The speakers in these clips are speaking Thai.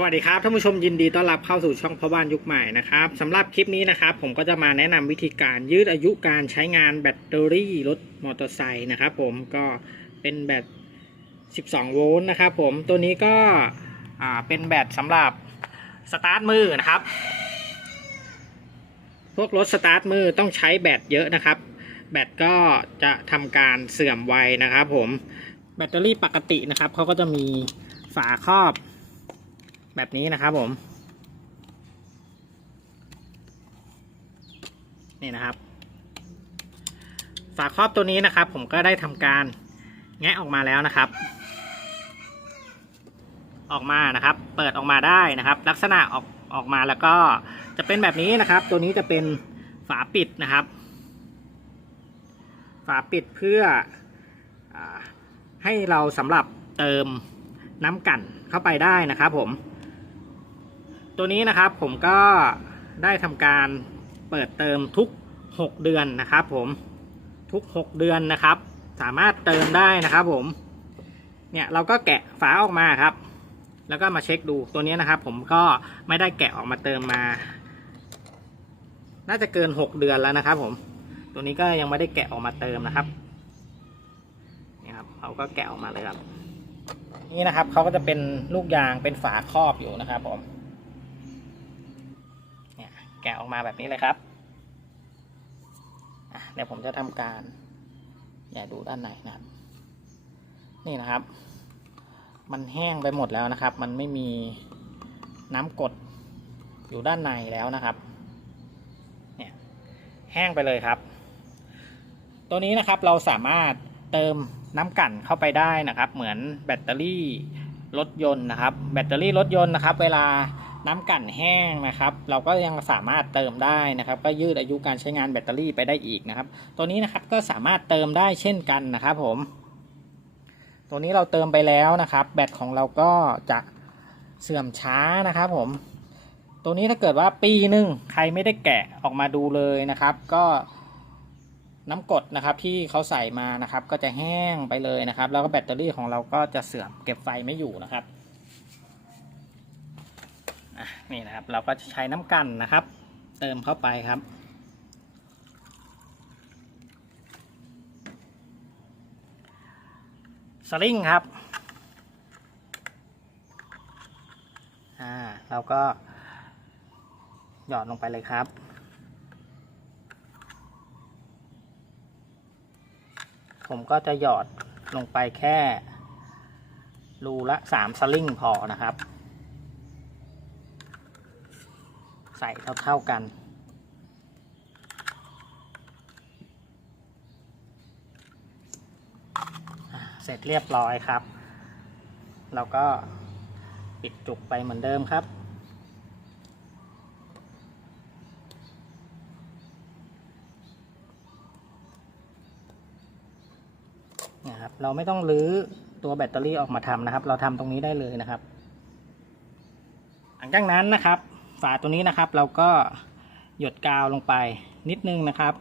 สวัสดีครับท่านผู้ชมยินดีต้อนรับเข้าสู่ช่องพ่อบ้านยุคใหม่นะครับสำหรับคลิปนี้นะครับ ผมก็จะมาแนะนำวิธีการยืดอายุการใช้งานแบตเตอรี่รถมอเตอร์ไซค์นะครับ ผมก็เป็นแบต 12 โวลต์นะครับ ผมตัวนี้ก็อ่าเป็นแบตสำหรับสตาร์ทมือนะครับ พวกรถสตาร์ทมือต้องใช้แบตเยอะนะครับ แบตก็จะทำการเสื่อมไวนะครับ ผมแบตเตอรี่ปกตินะครับเขาก็จะมีฝาครอบ แบบนี้นะครับผม นี่นะครับ ฝาครอบตัวนี้นะครับ ผมก็ได้ทำการแงะออกมาแล้วนะครับ ออกมานะครับ เปิดออกมาได้นะครับ ลักษณะออกออกมาแล้วก็จะเป็นแบบนี้นะครับ ตัวนี้จะเป็นฝาปิดนะครับ ฝาปิดเพื่ออให้เราสำหรับเติมน้ำกั่นเข้าไปได้นะครับผม ตัวนี้นะครับผมก็ได้ทำการเปิดเติมทุก 6 เดือนนะครับ ผมทุก 6 เดือนนะครับ สามารถเติมได้นะครับ ผม เนี่ยเราก็แกะฝาออกมาครับ แล้วก็มาเช็คดูตัวนี้นะครับ ผมก็ไม่ได้แกะออกมาเติมมา น่าจะเกิน 6 เดือนแล้วนะครับ ผม ตัวนี้ก็ยังไม่ได้แกะออกมาเติมนะครับนี่ครับเขาก็แกะออกมาเลยครับนี่นะครับเขาก็จะเป็นลูกยางเป็นฝาครอบอยู่นะครับ ผม แกะออกมาแบบนี้เลยครับเดี๋ยวผมจะทำการอย่าดูด้านในนะครับ นี่นะครับ มันแห้งไปหมดแล้วนะครับ มันไม่มีน้ำกดอยู่ด้านในแล้วนะครับ เนี่ยแห้งไปเลยครับ ตัวนี้นะครับเราสามารถเติมน้ำกั่นเข้าไปได้นะครับ เหมือนแบตเตอรี่รถยนต์นะครับ แบตเตอรี่รถยนต์นะครับ เวลา น้ำกั่นแห้งนะครับ เราก็ยังสามารถเติมได้นะครับ ก็ยืดอายุการใช้งานแบตเตอรี่ไปได้อีกนะครับ ตัวนี้นะครับก็สามารถเติมได้เช่นกันนะครับผม ตัวนี้เราเติมไปแล้วนะครับ แบตของเราก็จะเสื่อมช้านะครับผม ตัวนี้ถ้าเกิดว่าปีหนึ่งใครไม่ได้แกะออกมาดูเลยนะครับ ก็น้ำกดนะครับที่เขาใส่มานะครับ ก็จะแห้งไปเลยนะครับ แล้วก็แบตเตอรี่ของเราก็จะเสื่อมเก็บไฟไม่อยู่นะครับ นี่นะครับ เราก็จะใช้น้ำกันนะครับ เติมเข้าไปครับ สลิงครับ อ่าเราก็ หยอดลงไปเลยครับผมก็จะหยอดลงไปแค่รูละสามสลิงพอนะครับ ใส่เท่าๆกัน เสร็จเรียบร้อยครับ เราก็ปิดจุกไปเหมือนเดิมครับนะครับ เราไม่ต้องรื้อตัวแบตเตอรี่ออกมาทำนะครับ เราทำตรงนี้ได้เลยนะครับ หลังจากนั้นนะครับ ฝาตัวนี้นะครับ เราก็หยดกาวลงไปนิดนึงนะครับ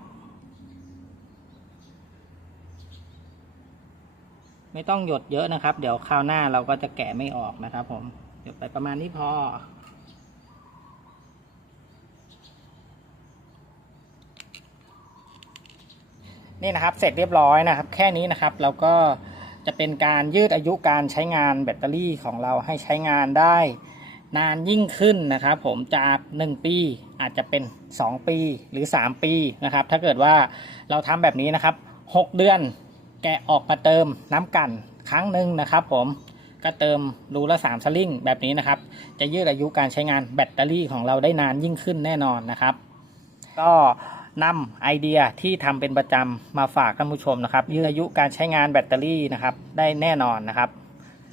ไม่ต้องหยดเยอะนะครับ เดี๋ยวคราวหน้าเราก็จะแกะไม่ออกนะครับ ผมหยดไปประมาณนี้พอนี่นะครับเสร็จเรียบร้อยนะครับ แค่นี้นะครับเราก็จะเป็นการยืดอายุการใช้งานแบตเตอรี่ของเราให้ใช้งานได้ นานยิ่งขึ้นนะครับผมจาก 1 ปีอาจจะเป็น 2 ปีหรือ 3 ปีนะครับ ถ้าเกิดว่าเราทำแบบนี้นะครับ 6 เดือนแกะออกมาเติมน้ำกันครั้งหนึ่งนะครับ ผมก็เติมรูละ 3 สลิงแบบนี้นะครับ จะยืดอายุการใช้งานแบตเตอรี่ของเราได้นานยิ่งขึ้นแน่นอนนะครับ ก็นำไอเดียที่ทำเป็นประจำมาฝากท่านผู้ชมนะครับ ยืดอายุการใช้งานแบตเตอรี่นะครับ ได้แน่นอนนะครับ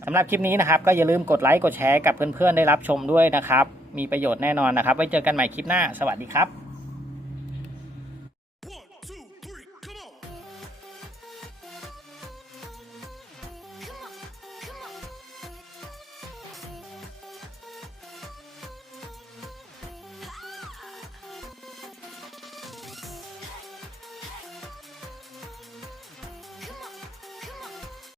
สำหรับคลิปนี้นะครับ ก็อย่าลืมกดไลค์กดแชร์กับเพื่อนๆได้รับชมด้วยนะครับ มีประโยชน์แน่นอนนะครับ ไว้เจอกันใหม่คลิปหน้า สวัสดีครับ